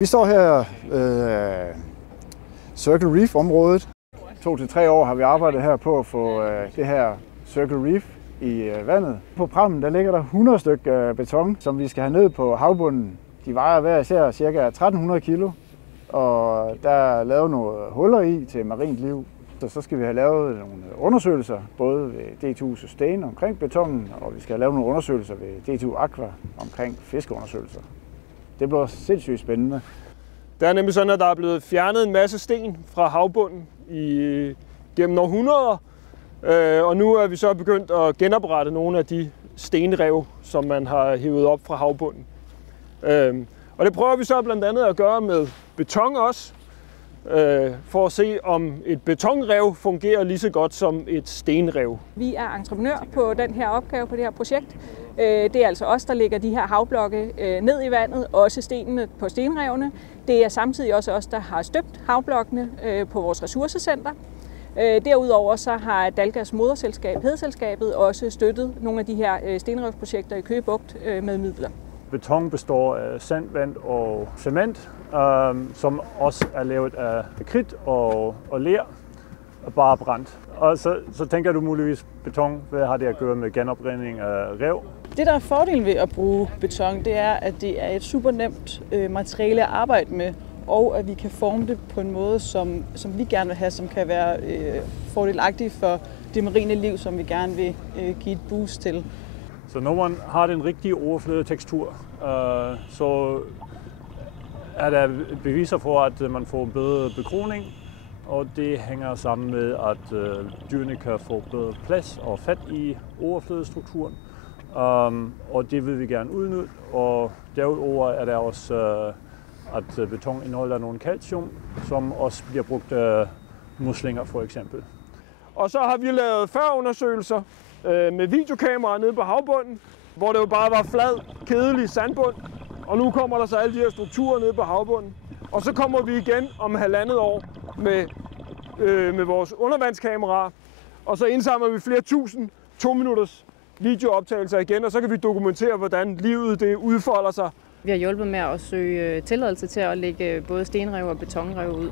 Vi står her Circle Reef-området. 2 til 3 år har vi arbejdet her på at få det her Circle Reef i vandet. På prammen der ligger der 100 stykker beton, som vi skal have ned på havbunden. De vejer hver især ca. 1300 kilo, og der er lavet nogle huller i til marint liv. Så skal vi have lavet nogle undersøgelser, både ved D2 Sustain omkring betonen, og vi skal have lavet nogle undersøgelser ved D2 Aqua omkring fiskeundersøgelser. Det bliver sindssygt spændende. Det er nemlig sådan, at der er blevet fjernet en masse sten fra havbunden gennem århundreder, og nu er vi så begyndt at genoprette nogle af de stenrev, som man har hævet op fra havbunden. Og det prøver vi så blandt andet at gøre med beton også, for at se, om et betonrev fungerer lige så godt som et stenrev. Vi er entreprenør på den her opgave, på det her projekt. Det er altså os, der lægger de her havblokke ned i vandet, også stenene på stenrevene. Det er samtidig også os, der har støbt havblokkene på vores ressourcecenter. Derudover så har Dalgas moderselskab, Hedeselskabet, også støttet nogle af de her stenrevsprojekter i Køge Bugt med midler. Beton består af sand, vand og cement, som også er lavet af kridt og ler og bare brændt. Og så tænker du muligvis beton, hvad har det at gøre med genoprindning af rev? Det, der er fordelen ved at bruge beton, det er, at det er et super nemt materiale at arbejde med, og at vi kan forme det på en måde, som vi gerne vil have, som kan være fordelagtig for det marine liv, som vi gerne vil give et boost til. Så når man har den rigtige overfladetekstur, så er der beviser for, at man får bedre bekroning, og det hænger sammen med, at dyrene kan få bedre plads og fat i overfladestrukturen, og det vil vi gerne udnytte. Og derudover er der også, at beton indeholder nogle calcium, som også bliver brugt af muslinger for eksempel. Og så har vi lavet førundersøgelser med videokameraer nede på havbunden, hvor det jo bare var flad, kedelig sandbund. Og nu kommer der så alle de her strukturer nede på havbunden. Og så kommer vi igen om 1,5 år med vores undervandskameraer. Og så indsamler vi flere tusind 2-minutters videooptagelser igen, og så kan vi dokumentere, hvordan livet det udfolder sig. Vi har hjulpet med at søge tilladelse til at lægge både stenrev og betonrev ud.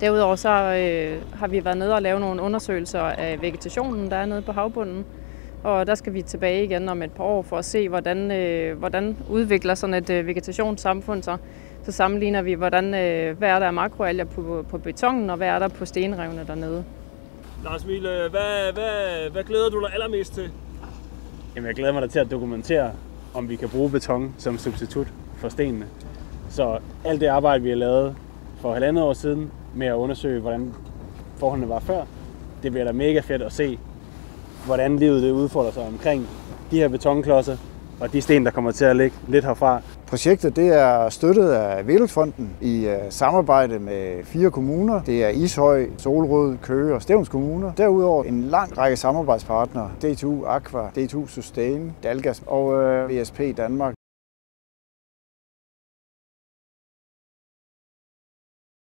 Derudover så har vi været nede og lave nogle undersøgelser af vegetationen, der er nede på havbunden. Og der skal vi tilbage igen om et par år for at se, hvordan udvikler sådan et vegetationssamfund sig. Så sammenligner vi, hvad er der af makroalger på betonen, og hvad er der på stenrevene dernede. Lars Mille, hvad glæder du dig allermest til? Jamen, jeg glæder mig da til at dokumentere, om vi kan bruge beton som substitut for stenene. Så alt det arbejde, vi har lavet for 1,5 år siden med at undersøge, hvordan forholdene var før, det bliver da mega fedt at se, hvordan livet det udfordrer sig omkring de her betonklodser og de sten, der kommer til at ligge lidt herfra. Projektet det er støttet af Velfonden i samarbejde med 4 kommuner. Det er Ishøj, Solrød, Køge og Stevns kommuner. Derudover en lang række samarbejdspartnere. D2 Aqua, D2 Sustain, Dalgas og VSP Danmark.